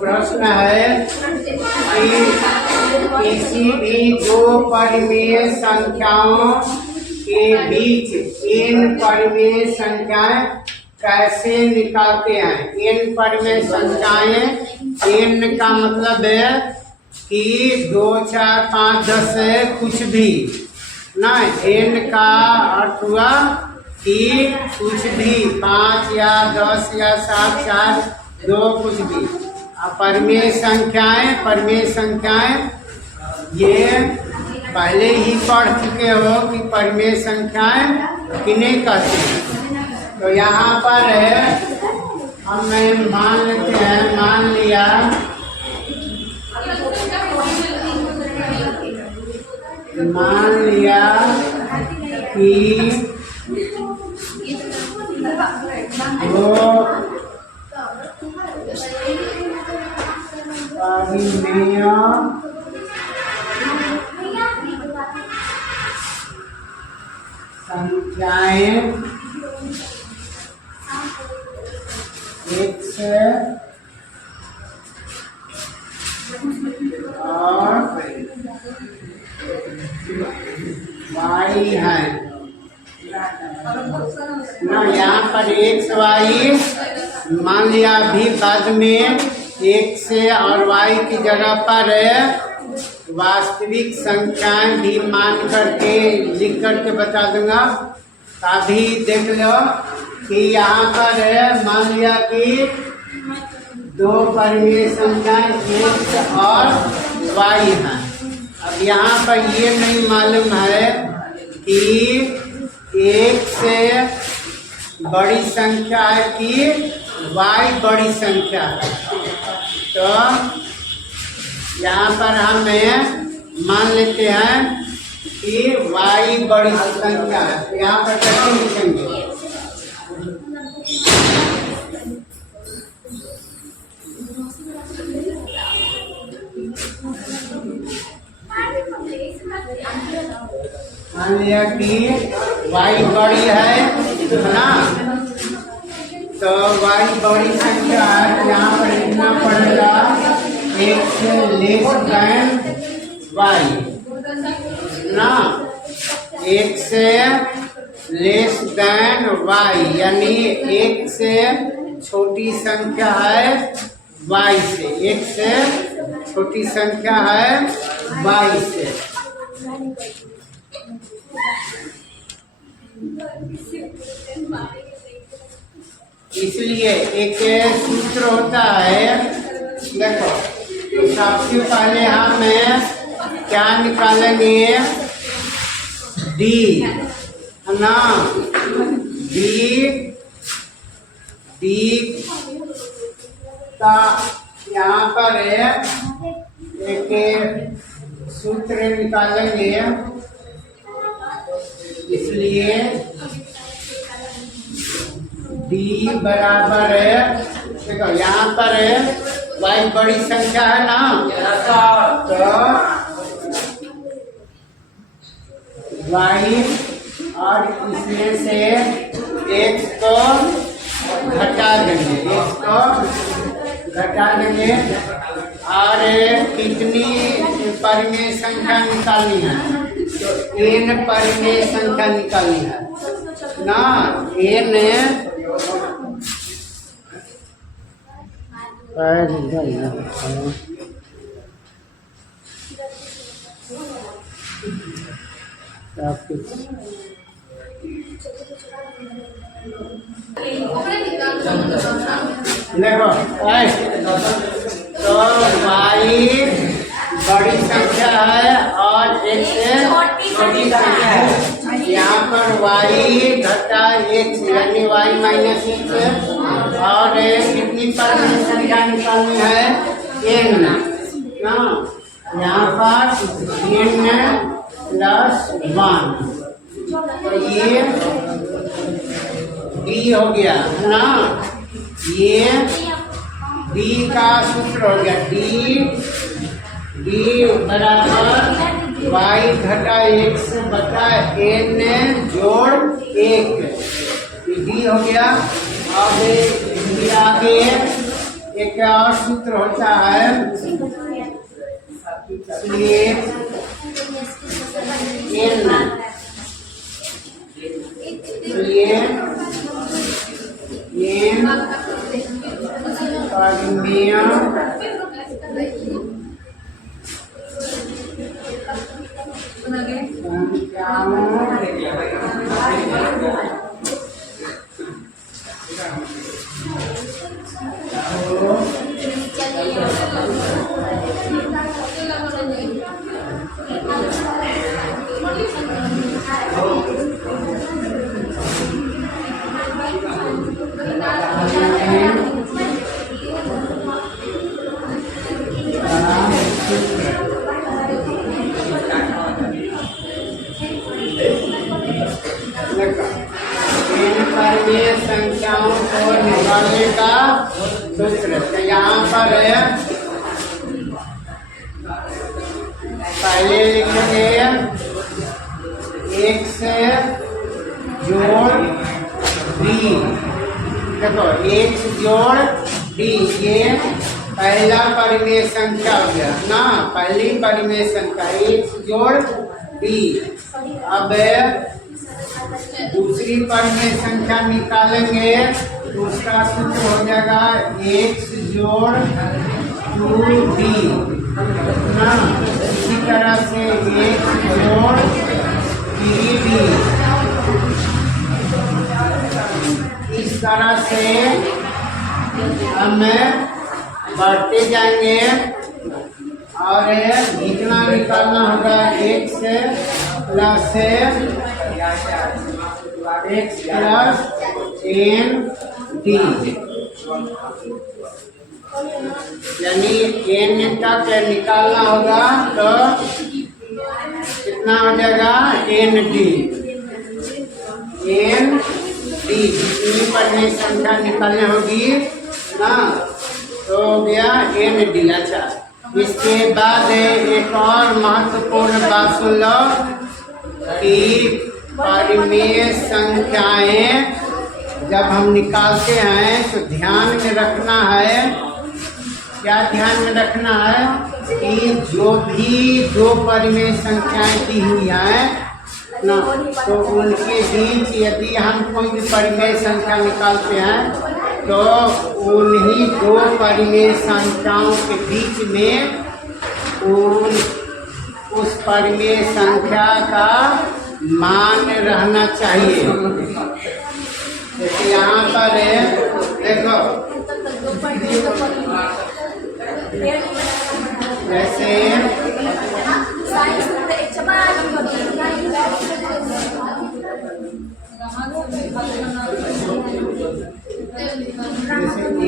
प्रश्न है कि किसी भी दो परिमेय संख्याओं के बीच n परिमेय संख्याएं कैसे निकालते हैं। n परिमेय संख्याएं, n का मतलब है कि 2, 4, 5, 10 है कुछ भी ना। n का अर्थ हुआ कि कुछ भी 5 या 10 या 7, 4, 2 कुछ भी। परिमेय संख्याएं ये पहले ही पढ़ चुके हो कि परिमेय संख्याएं किन्हें कहते हैं। तो यहाँ पर है हम मान लेते हैं, मान लिया कि दो परिमेय संख्याएं x और y है ना। यहाँ पर x y मान लिया, अभी बाद में x और y की जगह पर वास्तविक संख्याएं भी मान करके लिख करके बता दूंगा। अभी देख लो कि यहाँ पर मान लिया कि दो परिमेय संख्याएं x और y हैं। अब यहाँ पर ये नहीं मालूम है कि एक से बड़ी संख्या है कि y बड़ी संख्या है। तो यहाँ पर हम मान लेते हैं कि y बड़ी संख्या है। तो यहाँ पर कैसे लिखेंगे? मान लिया कि y बड़ी है ना, तो y बड़ी संख्या है। यहाँ पर लिखना पड़ेगा x लेस देन y ना, x लेस देन y, यानी x से छोटी संख्या है y से, x से छोटी संख्या है y से। इसलिए एक सूत्र होता है, देखो तो सबसे पहले हम क्या निकालेंगे, d है ना। d का यहाँ पर एक सूत्र निकालेंगे। इसलिए d बराबर देखो यहाँ पर y बड़ी संख्या है ना, तो y और इसमें से x को घटा देंगे, और कितनी परिमेय संख्या निकालनी है, तो n परिमेय संख्या निकालनी है ना। n देखो तो y बड़ी संख्या है और x छोटी संख्या है। यहाँ पर y घटा x यानी y माइनस x, और कितनी परिमेय संख्या निकालनी है, n ना। यहाँ पर n प्लस 1, तो ये d हो गया ना। ये d का सूत्र हो गया, d बराबर y घटा x बटा n जोड़ 1, d हो गया। अब आगे एक और सूत्र होता है, इसलिए एन परिमेय संख्याओं को निकालने का सूत्र। तो यहाँ पर पहले लिखेंगे एक से जोड़ डी। देखो एक से जोड़ डी, ये पहला परिमेय संख्या हो गया ना, पहली परिमेय संख्या एक से जोड़ डी। अब दूसरी परिमेय संख्या निकालेंगे तो उसका सूत्र हो जाएगा एक्स जोड़ 2d ना, इसी तरह से एक्स जोड़ 3d। इस तरह से हम बढ़ते जाएंगे और इतना निकालना होगा एक्स प्लस एन डी, यानी एन तक निकालना होगा तो कितना हो जाएगा एन डी। जितनी परिमेय संख्या निकालनी होगी ना तो हो गया एन डी। अच्छा, इसके बाद एक और महत्वपूर्ण बात सुन लो कि परिमेय संख्याएं जब हम निकालते हैं तो ध्यान में रखना है, क्या ध्यान में रखना है कि जो भी दो परिमेय संख्याएं दी हुई हैं ना तो उनके बीच यदि हम कोई भी परिमेय संख्या निकालते हैं तो उन्हीं दो परिमेय संख्याओं के बीच में उस परिमेय संख्या का मान रहना चाहिए। जैसे यहाँ पर देखो, जैसे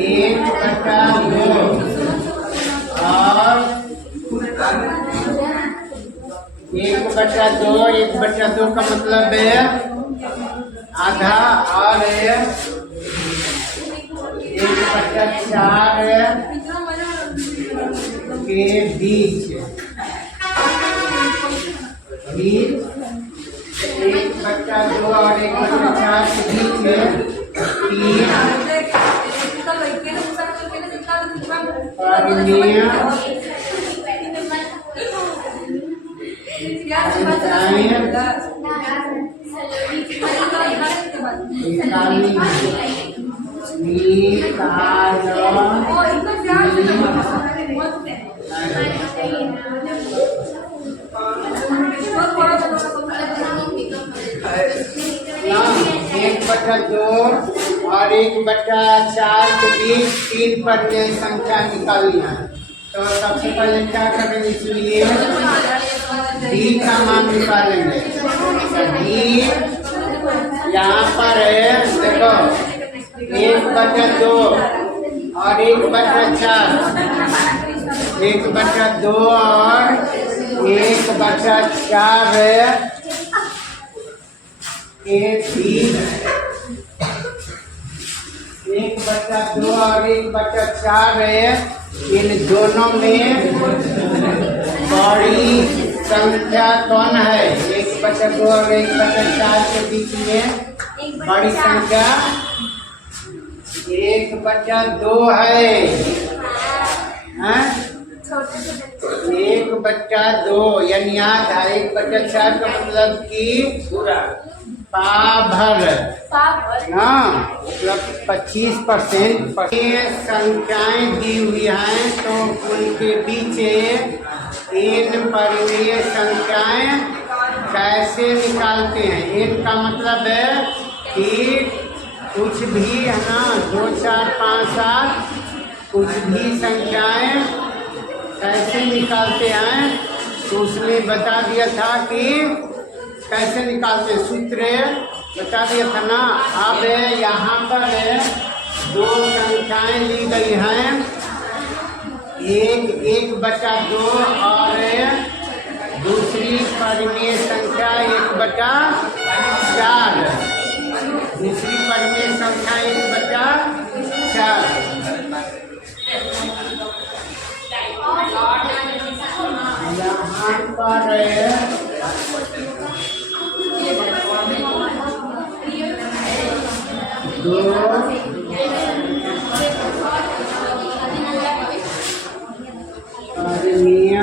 एक बटा दो और 1/2, 1/2 का मतलब है आधा और 1/4 के बीच 1/2 और 1/4 के बीच में 3 परिमेय एक बटा 2 और 1/4 के बीच 3 परिमेय संख्या निकालनी है। तो सबसे पहले क्या करेंगे, इसलिए डी का मान निकालेंगे। डी यहाँ पर है, देखो 1/2 और 1/4, 1/2 और 1/4 के बीच 1/2 और 1/4 इन दोनों में बड़ी संख्या कौन है? 1/2 और 1/4 के बीच में बड़ी संख्या 1/2 है, हैं? 1/2 यानी आधा। 1/4 का मतलब कि पाभर ना, मतलब 25%। ये संख्याएं दी हुई हैं तो उनके पीछे इन परिमेय संख्याएं कैसे निकालते हैं। इनका मतलब है कि कुछ भी है ना, 2, 4, 5, 7 कुछ भी संख्याएं कैसे निकालते हैं तो उसने बता दिया था कि कैसे निकालते हैं, सूत्र बता दिया था ना। अब यहाँ पर 2 संख्याएं ली गई हैं, एक 1/2 और दूसरी परिमेय संख्या 1/4। दूसरी परिमेय संख्या 1/4। यहाँ पर दो परिमेय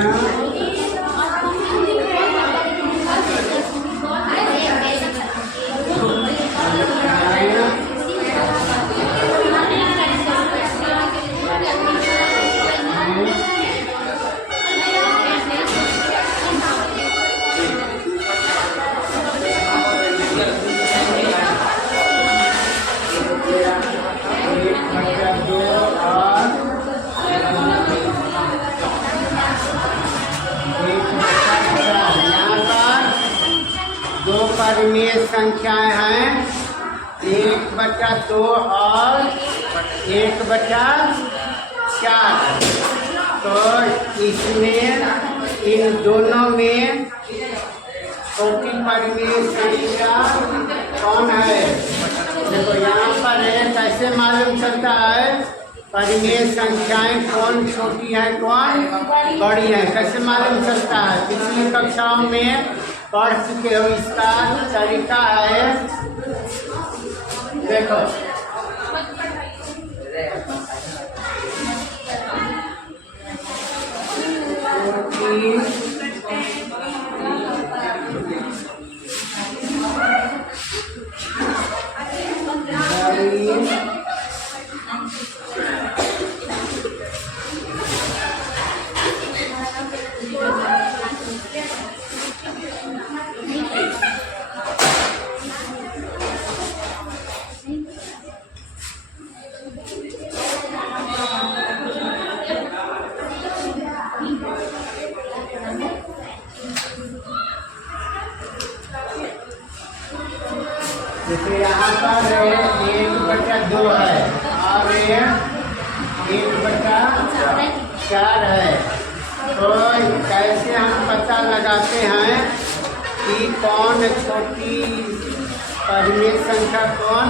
परिमेय संख्याएं हैं 1/2 और 1/4। तो इसमें इन दोनों में छोटी परिमेय संख्या कौन है। देखो यहाँ पर कैसे मालूम चलता है परिमेय संख्याएं कौन छोटी है कौन बड़ी है, कैसे मालूम चलता है। पिछली कक्षाओं में पढ़ चुके हो। इसका तरीका है, देखो जैसे यहाँ पर 1/2 है और 1/4 है। तो कैसे हम पता लगाते हैं कि कौन छोटी परिमेय संख्या कौन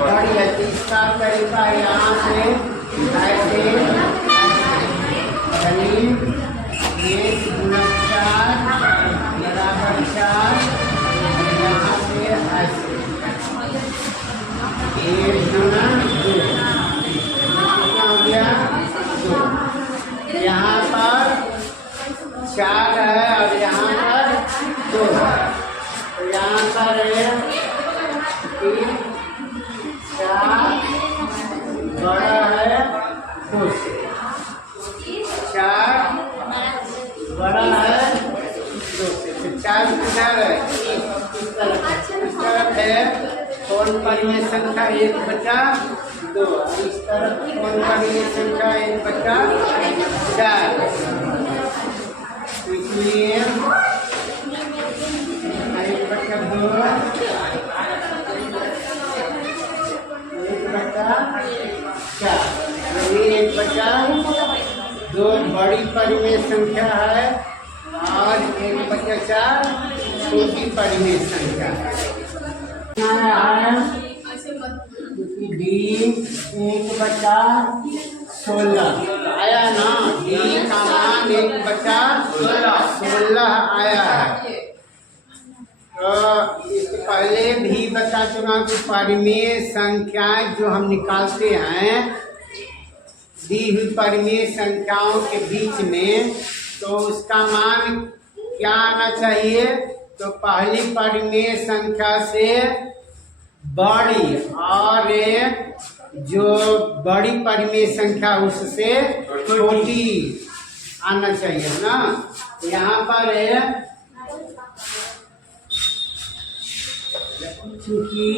बड़ी है। तो इसका तरीका यहाँ से ऐसे 1 गुना 4 बराबर 4, यहाँ से ऐसे 1 गुना 2 कितना हो गया 2। यहाँ पर 4 है और यहाँ पर 2 है। तो यहाँ पर 3, 4 बड़ा है 2 से, 4 बड़ा है 2 से। 4 किधर है, इस तरफ है कौन परिमेय संख्या 1/2। इस तरफ कौन परिमेय संख्या 1/4। इसलिए 1/2 1/4 बड़ी परिमेय संख्या है और 1/4 छोटी परिमेय संख्या है। D 1/16 आया ना, D का मान 1/16 आया है। तो इससे पहले भी बता चुका कि परिमेय संख्याएं जो हम निकालते हैं दी हुई परिमेय संख्याओं के बीच में, तो उसका मान क्या आना चाहिए? तो पहली परिमेय संख्या से बड़ी और जो बड़ी परिमेय संख्या उससे छोटी आना चाहिए ना। यहाँ पर चूंकि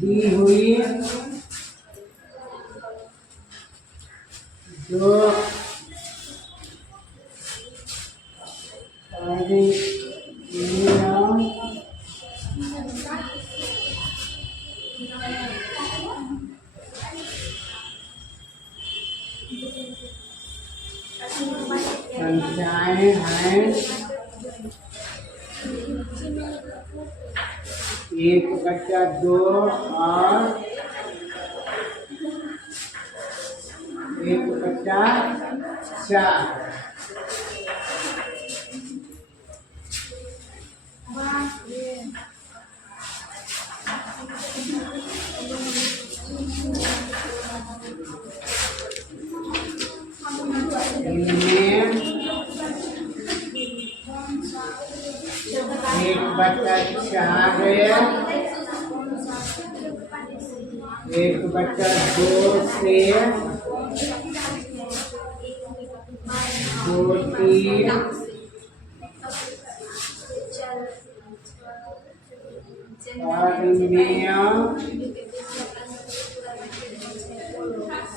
दी हुई जो संख्याएं हैं 1/2 और 1/4। इनमें 1/4 है, 1/2 से 2/3 और इनमें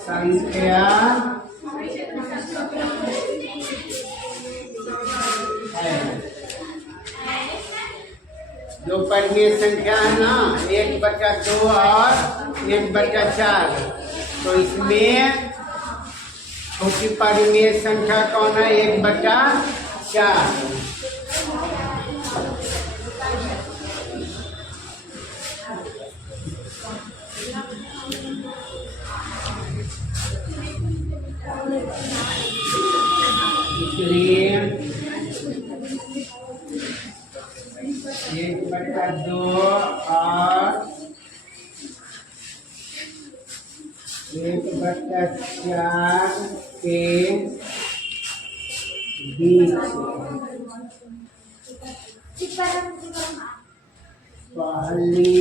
संख्या है जो परिमेय संख्या है ना 1/2 और 1/4, तो इसमें छोटी परिमेय संख्या कौन है? 1/4। इसलिए 1/2 और 1/4 के बीच पहली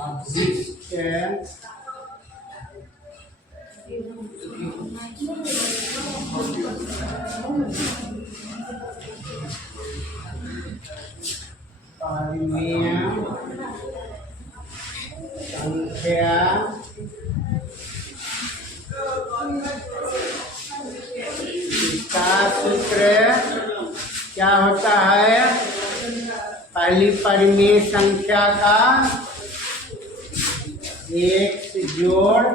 अवशिष्ट परिमेय संख्या इसका सूत्र क्या होता है? पहली परिमेय संख्या का x जोड़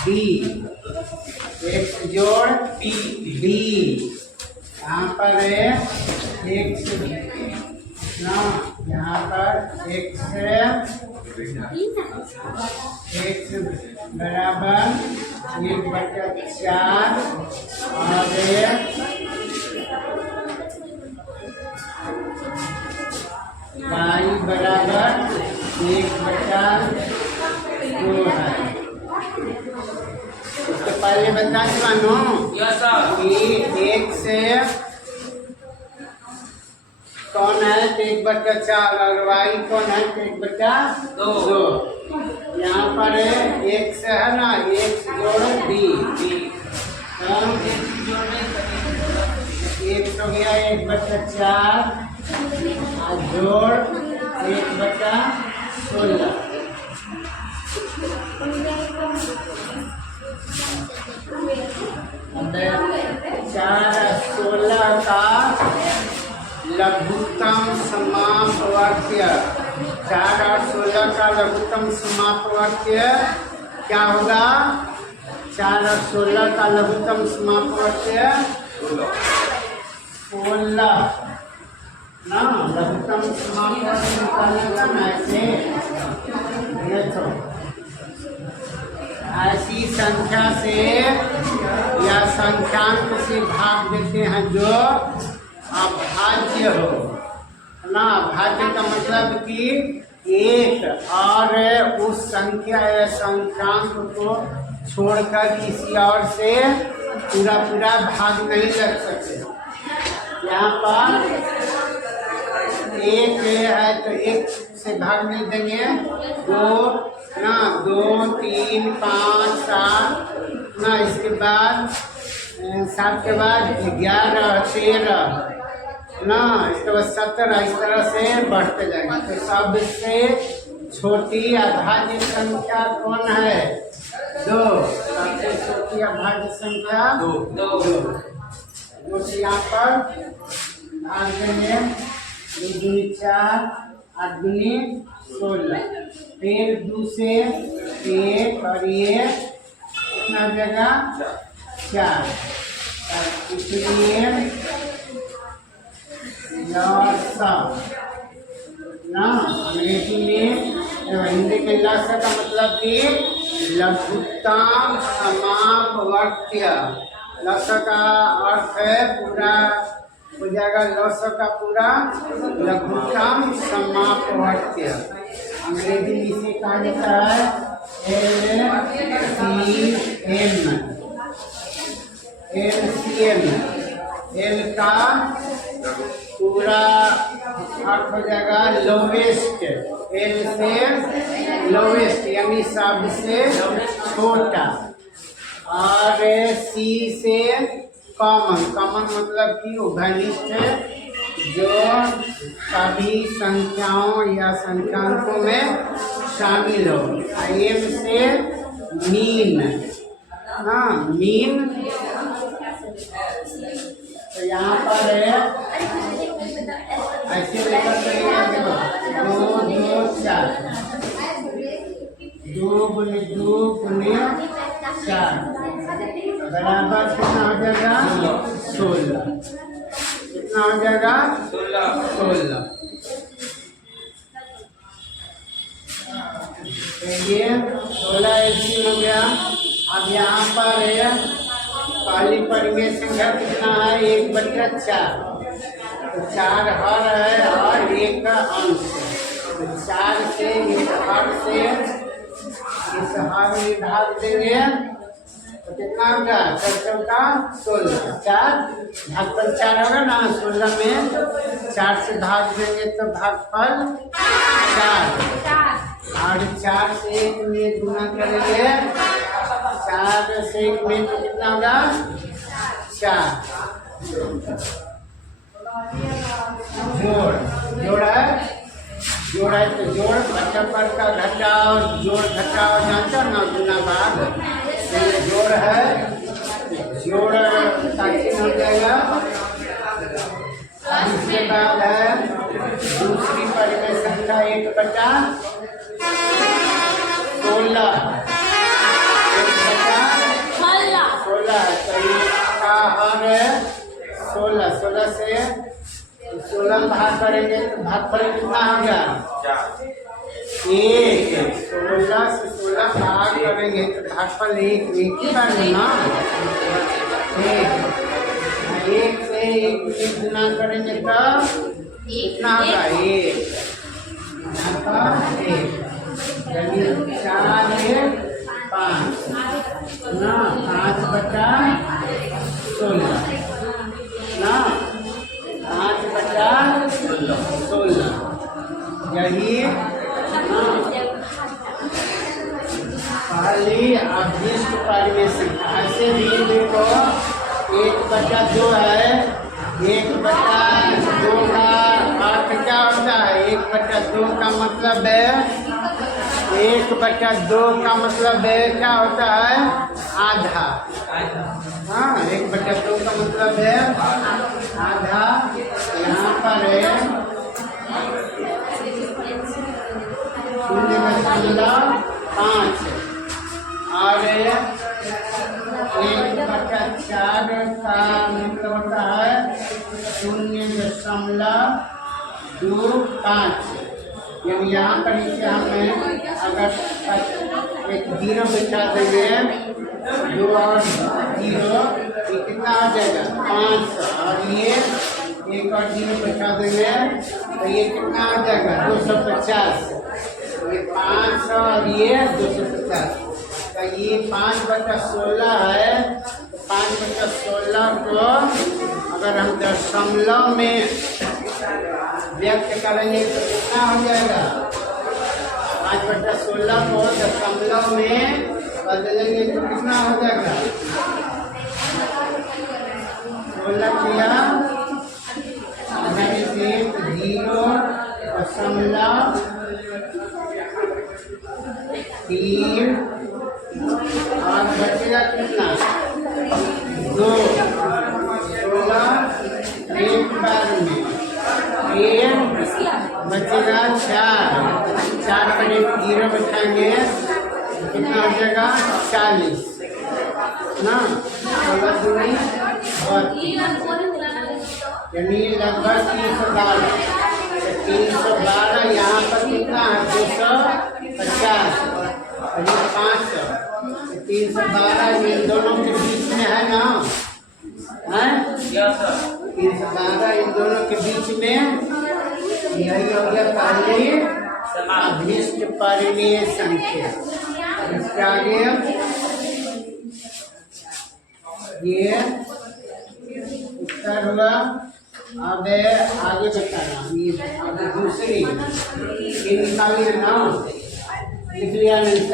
b, x जोड़ b। यहाँ पर है x ना, यहाँ पर x बराबर 1/4 और y बराबर 1/2 है। उसके पहले बता मानो कि एक से कौन है? 1/4 और y कौन है? 1/2। यहाँ पर x है ना, x जोड़ b, एक हो गया 1/4 और जोड़ 1/16। 4/16 का लघुत्तम समापवाक्य, 4 और 16 का लघुत्तम समापवाक्य क्या होगा? 4 और 16 का लघुत्तम समापवाक्य 16 ना। लघुत्तम समापवाक्य निकालने का ना ऐसे ऐसी संख्या से या संख्यांक से भाग देते हैं जो अभाज्य हो ना। अभाज्य का मतलब कि एक और उस संख्या या संख्यांक को छोड़कर किसी और से पूरा भाग नहीं लग सकते। यहाँ पर एक है तो एक से भाग नहीं देंगे, दो ना, 2, 3, 5, 7 ना, इसके बाद 7 के बाद 11, 13 ना, इसके बाद 17, इस तरह से बढ़ते जाएंगे। तो सबसे छोटी अभाज्य संख्या कौन है? 2। सबसे छोटी अभाज्य संख्या 2। यहाँ पर भाग देंगे, 2 दूनी 4, 8 दूनी 16, फिर 2 से 1 और ये कितना हो जाएगा? 4। इसलिए ना अंग्रेजी में हिंदी के लक्ष्य का मतलब कि लघुत्तम समापवर्त्य। लक्ष्य का अर्थ है पूरा हो जाएगा, लक्ष्य का पूरा लघुत्तम समापवर्त्य। अंग्रेजी में इसे कहा जाता है LCM। L का पूरा अर्थ हो जाएगा लोवेस्ट। L से लोवेस्ट यानी सबसे छोटा, और C से कॉमन। कॉमन मतलब कि उभयनिष्ठ जो सभी संख्याओं या संख्यांकों में शामिल हो। M से मीन। हाँ, मीन। तो यहाँ पर है ऐसे लेकर चलिए, 2, 2, 4, 2 गुने 2 गुने 4 बराबर कितना हो जाएगा? 16। कितना हो जाएगा? 16। ये 16 LCM हो गया। अब यहाँ पर है पहली परिमेय संख्या कितना है? 1/4। तो 4 हर है और 1 का अंश। तो 4 से इस हर में भाग देंगे तो कितना होगा? 4 का 16। 4 भागफल 4 होगा ना, 16 में 4 से भाग देंगे तो भागफल 4, और 4 से 1 में गुना करेंगे। 4 से 1 में तो कितना होगा? 4। जोड़ है तो जोड़ घटाकर का घटाओ, जोड़ घटाओ जानते हो ना, गुना भाग। तो ये जोड़ है, जोड़ का चिन्ह हो जाएगा। इसके बाद है दूसरी परिमेय संख्या 1/16। 16 तो इसका हर है 16 से 16 भाग करेंगे तो भागफल कितना हो गया? 1। 16 से 16 भाग करेंगे तो भागफल 1 ही बार ना, 1 से 1 गुना करेंगे तो कितना होगा? 1। यहाँ पर 1 यानी 4, 1, 5 ना, 5/16 ना, 5/16। यही पहली अभीष्ट परिमेय संख्या। ऐसे भी देखो 1/2 है, 1/2 का अर्थ क्या होता है? 1/2 का मतलब है 1/2 का मतलब है क्या होता है? आधा। हाँ, 1/2 का मतलब है आधा। यहाँ पर है 0.5 और 1/4 का मतलब होता है 0.25। यानी यहाँ पर इसे हमें अगर एक 0 बिठा देंगे, 2 और 0 ये कितना आ जाएगा 500 और ये एक और जीरो बचा देंगे तो ये कितना आ जाएगा 250। ये 500 और ये 250 तो ये 5/16 है। 5/16 को अगर हम दशमलव में व्यक्त करेंगे तो कितना हो जाएगा 5/16 को दशमलव में बदलेंगे तो कितना हो जाएगा 16 किया 0.3 और बचेगा कितना 2 16 एक बार में बचेगा 4 पर एक जीरो बैठाएंगे कितना हो जाएगा 40 ना 16 दूनी यानी लगभग 312 यहाँ पर कितना है 250 और ये 500 312 ये दोनों के बीच में है ना है 312 इन दोनों के बीच में यही हो गया पहली अभीष्ट परिमेय संख्या। इसके आगे ये उत्तर हुआ। अब आगे बताना ये अब दूसरी ये निकालिए ना लिख लिया नहीं सब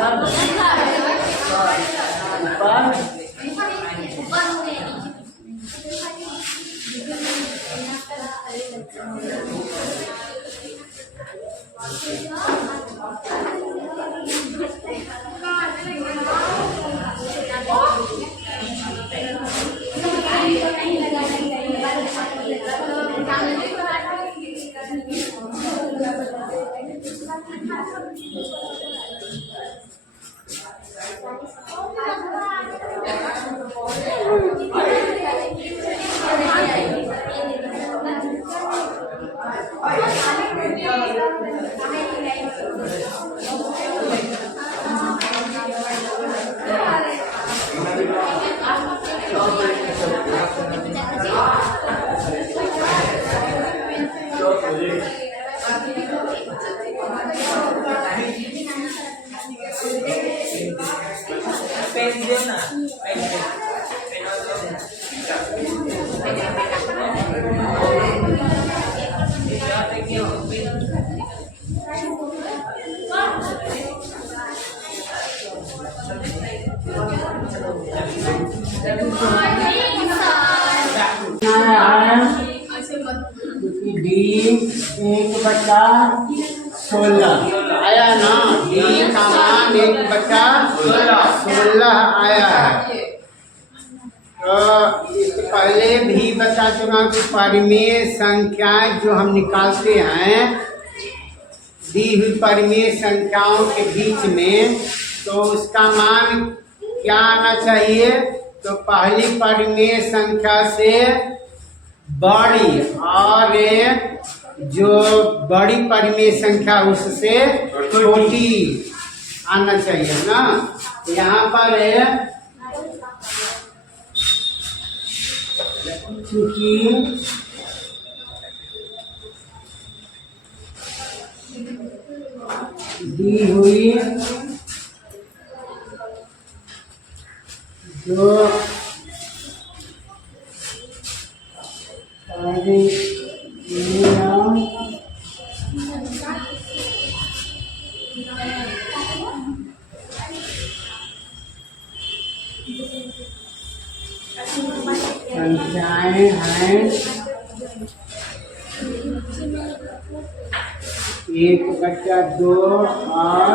आया ना डी का मान 1/16 आया है। तो इससे पहले भी बता चुका कि परिमेय संख्याएं जो हम निकालते हैं दी हुई परिमेय संख्याओं के बीच में तो उसका मान क्या आना चाहिए तो पहली परिमेय संख्या से बड़ी और जो बड़ी परिमेय संख्या उससे छोटी आना चाहिए ना। यहाँ पर चूंकि दी हुई जो संख्याएं हैं 1/2 और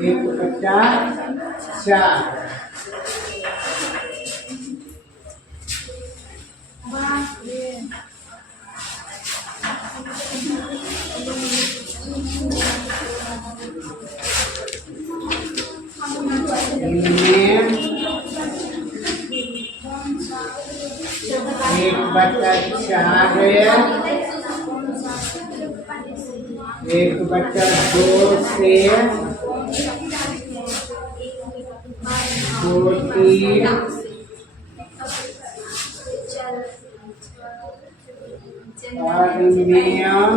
1/4 1/2 से छोटी आदमियों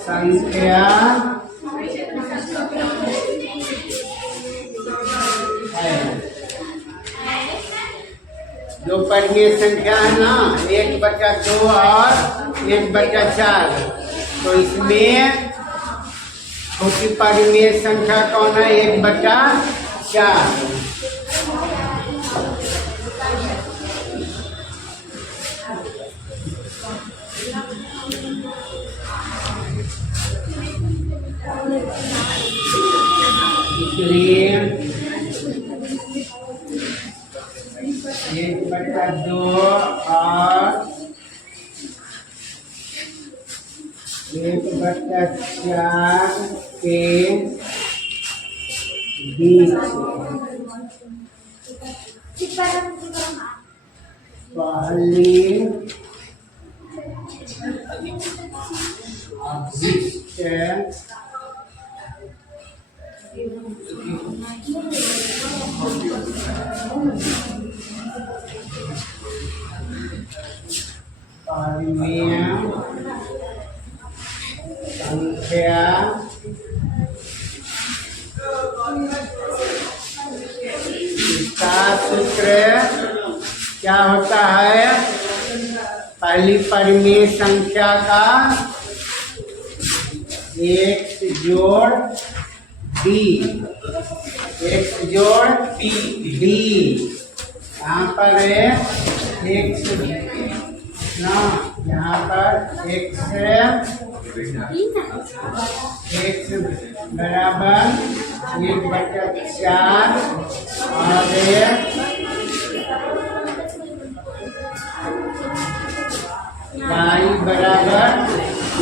संख्या है। जो परिमेय संख्या है ना 1/2 और 1/4, तो इसमें छोटी परिमेय संख्या कौन है 1/4। इसलिए 1/2 और 1/4 के बीच पहली अभिष्ट परिमेय संख्या इसका सूत्र क्या होता है? पहली परिमेय संख्या का x जोड़ d, x जोड़ d। यहाँ पर है x ना, यहाँ पर x बराबर 1/4 और y बराबर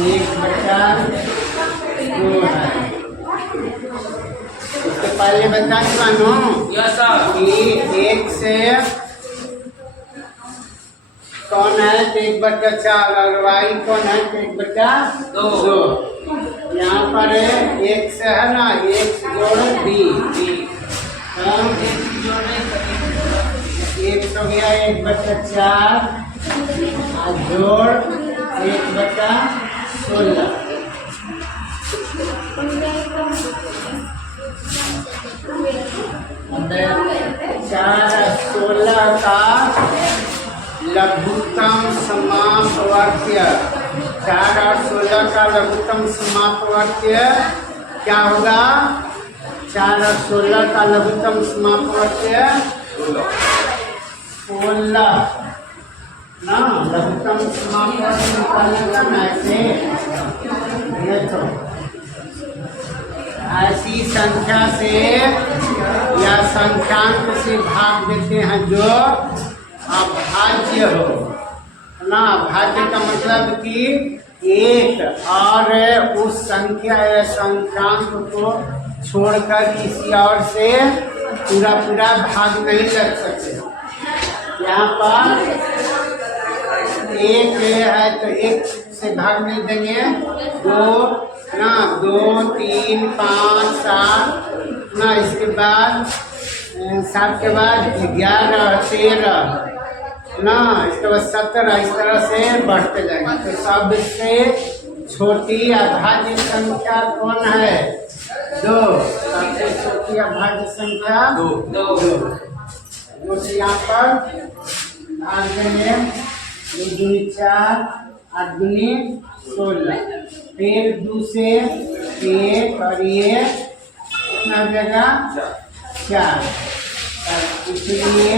1/2 है। उसके पहले बता मानो कि 1 से कौन है 1/4 और y कौन है 1/2। यहाँ पर 1 से है ना 1 जोड़ d, 1 हो गया 1/4 और जोड़ 1/16। अब 4 और 16 का लघुत्तम समापवर्त्य, 4 और 16 का लघुत्तम समापवर्त्य क्या होगा? 4 और 16 का लघुत्तम समापवर्त्य 16 ना। लघुत्तम समापवर्त्य निकालने का ना ऐसे देखो, ऐसी संख्या से या संख्यांक से भाग देते हैं जो अभाज्य हो ना। अभाज्य का मतलब कि एक और उस संख्या या संख्यांक को छोड़कर किसी और से पूरा भाग नहीं लग सकते। यहाँ पर एक है तो एक से भाग नहीं देंगे, 2 ना, 2, 3, 5, 7 ना, इसके बाद 7 के बाद 11, 13 ना, इसके बाद 17, इस तरह से बढ़ते जाएंगे। तो सबसे छोटी अभाज्य संख्या कौन है? 2। सबसे छोटी अभाज्य संख्या 2। यहाँ पर भाग देंगे 2 दूनी 4, 8 दूनी 16, फिर 2 से 1 और ये कितना हो जाएगा 4। इसलिए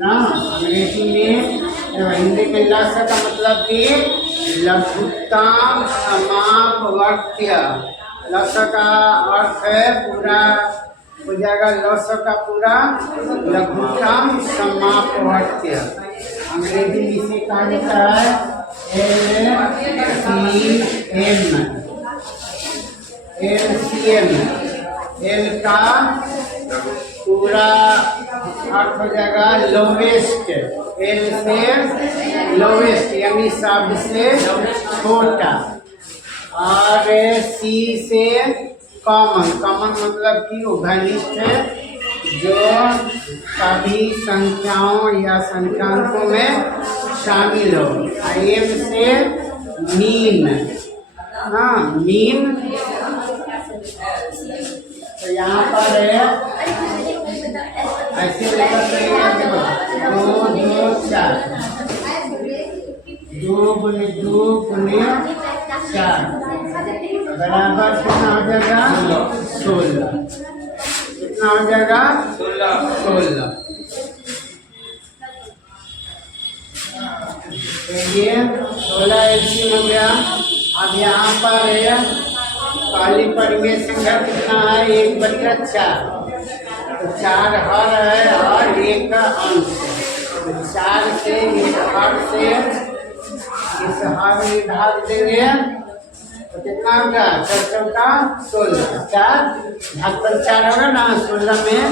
ना अंग्रेजी में हिंदी में लसा का मतलब कि लघुत्तम समापवर्त्य। लसा का अर्थ है पूरा हो जाएगा, लसा का पूरा लघुत्तम समापवर्त्य। अंग्रेजी में इसे कहा जाता है LCM। L का पूरा अर्थ हो जाएगा लोवेस्ट, L से लोवेस्ट यानी सबसे छोटा, और सी से कॉमन, कॉमन मतलब कि घनिष्ठ जो सभी संख्याओं या संख्यांकों में शामिल हो। एम से मीन, हाँ मीन। तो यहाँ पर है ऐसे लेकर चलिए, 2 2 4, 2 गुने 2 गुने 4 बराबर कितना हो जाएगा? 16। कितना हो जाएगा? 16। ये 16 एलसीएम हो गया। अब यहाँ पर है पहली परिमेय संख्या कितना है? 1/4। तो 4 हर है और 1 का अंश। तो 4 से 1 हर से इस हर में भाग देंगे तो कितना होगा? 4 चौका 16, 4 भाग पर 4 होगा ना, 16 में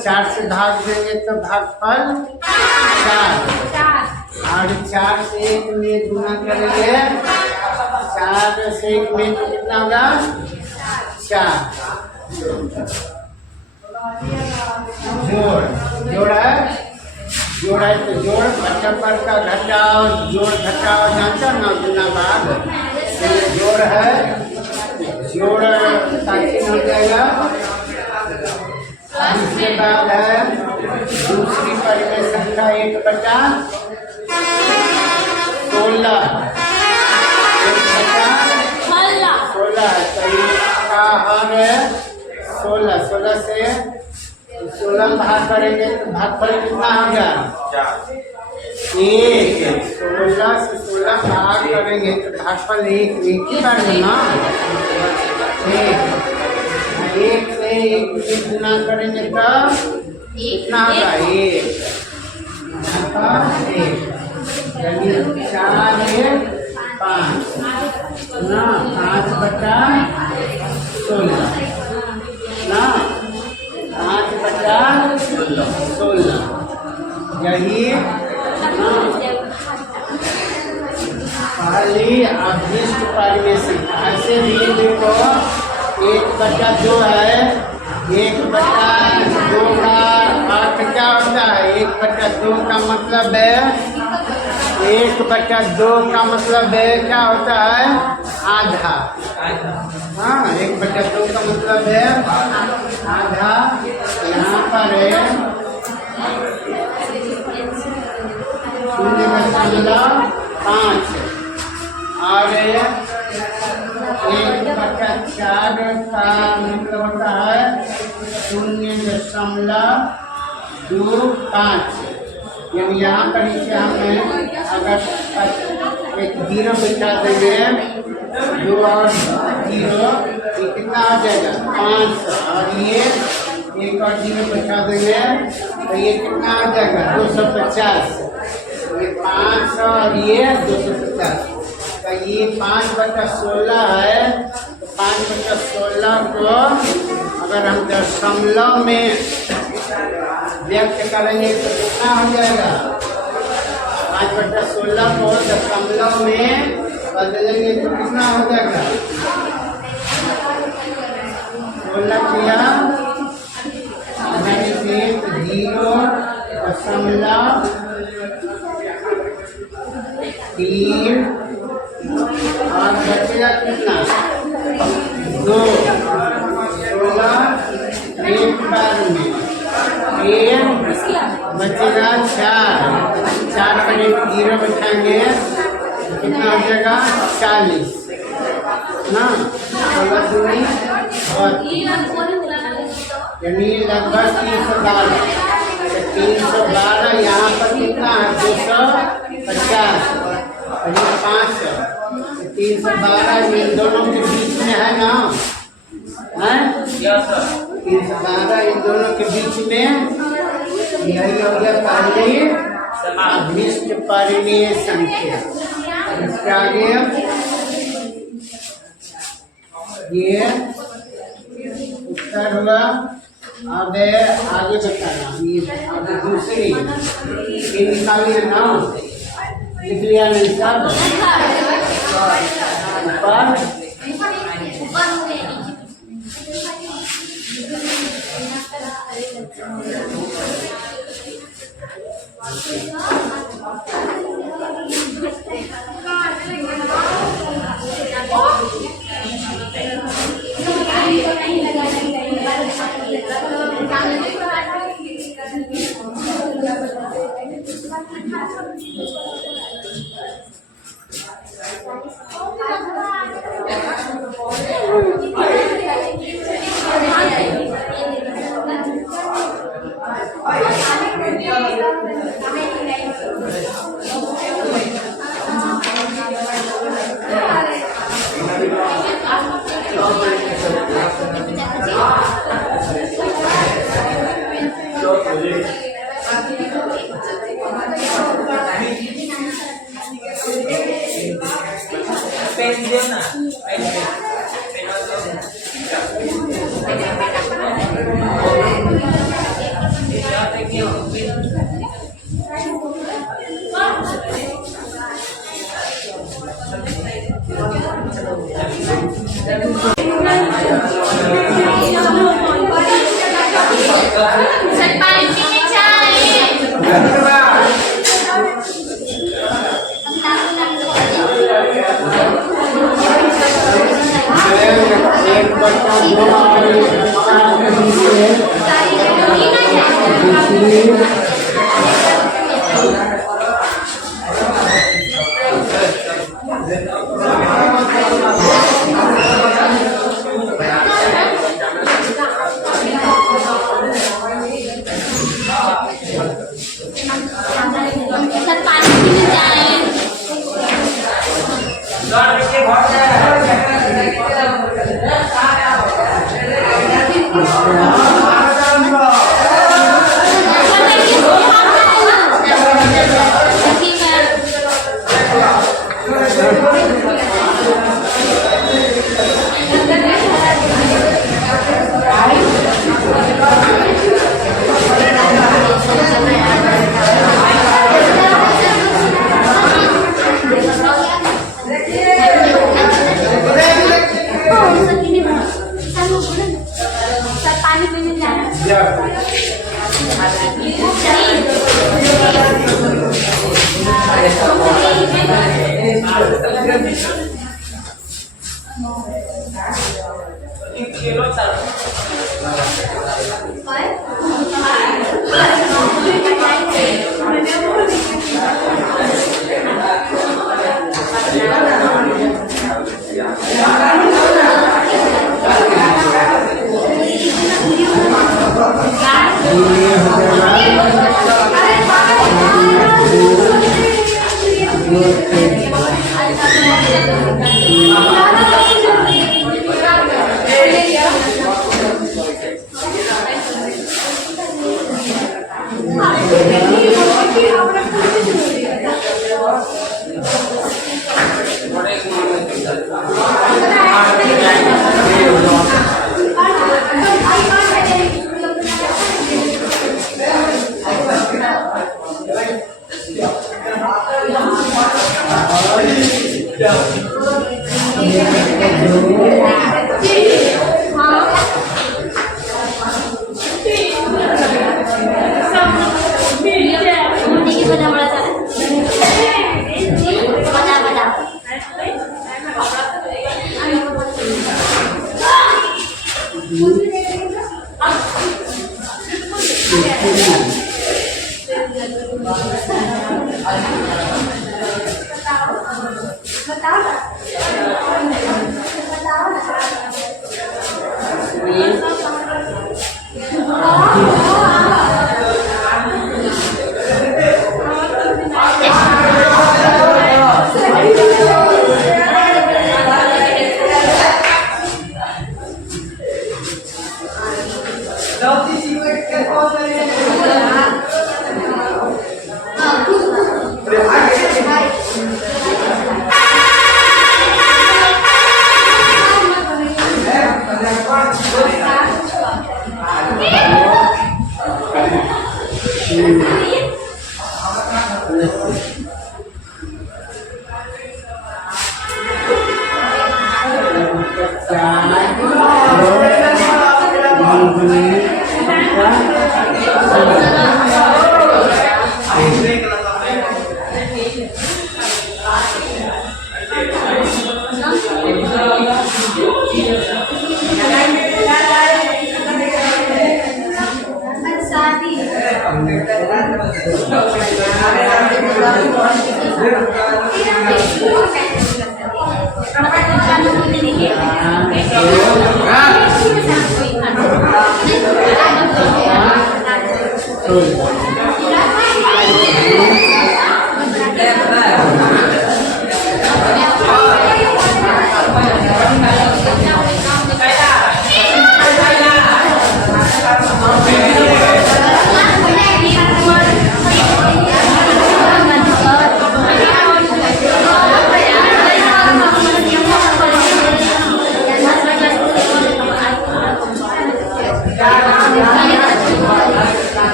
4 से भाग देंगे तो भागफल 4, और 4 से 1 में गुना करेंगे, 4 से 1 में तो कितना होगा? 4। जोड़ है, जोड़ है तो जोड़, बच्चा पर का घटाओ, जोड़ घटाओ जानता ना, गुना भाग, तो जोड़ है, जोड़ ताकि हो जाएगा। इसके बाद है दूसरी परिमेय संख्या 1/16, 1/16 तो इसका हर है 16, 16 से 16 भाग करेंगे तो भागफल कितना होगा? 1। 16 से 16 भाग करेंगे तो भागफल 1 ही बार ना, 1 से 1 में गुना करेंगे तो कितना होगा? 1 यानी 4 1 5 ना, 5/16 ना, 5/16 यही पहली अभीष्ट परिमेय संख्या। ऐसे भी देखो 1/2 है, 1/2 का अर्थ क्या होता है? 1/2 का मतलब है, 1/2 का मतलब है क्या होता है? आधा। हाँ, 1/2 का मतलब है आधा। यहाँ पर है 0.5 और 1/4 का मतलब होता है 0.25। यानी यहाँ पर इसे हमें अगर एक 0 बिठा देंगे, 2 और 0, ये कितना आ जाएगा? 500, और ये 1 और 0 बिठा देंगे तो ये कितना आ जाएगा? 250। ये 500 और ये 250, तो ये 5/16 है। तो 5/16 को अगर हम दशमलव में व्यक्त करेंगे तो कितना हो जाएगा? 5/16 को दशमलव में बदलेंगे तो कितना हो जाएगा? 16 किया 0.3 और बचेगा कितना? 2। 16 एक बार में 1 बचेगा 4 पर 1 0 बैठाएंगे कितना हो जाएगा? 40 ना, 16 दूनी यानी लगभग 312। 312 यहाँ पर कितना है? 250 और ये 500, 312 इन दोनों के बीच में है ना, है 312 इन दोनों के बीच में। यही हो गया पहली अभीष्ट परिमेय संख्या। इसके आगे ये उत्तर हुआ। अब आगे बताना, ये दूसरी निकालिए ना, लिख लिया नहीं सब ऊपर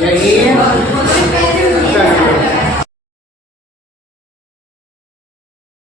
यही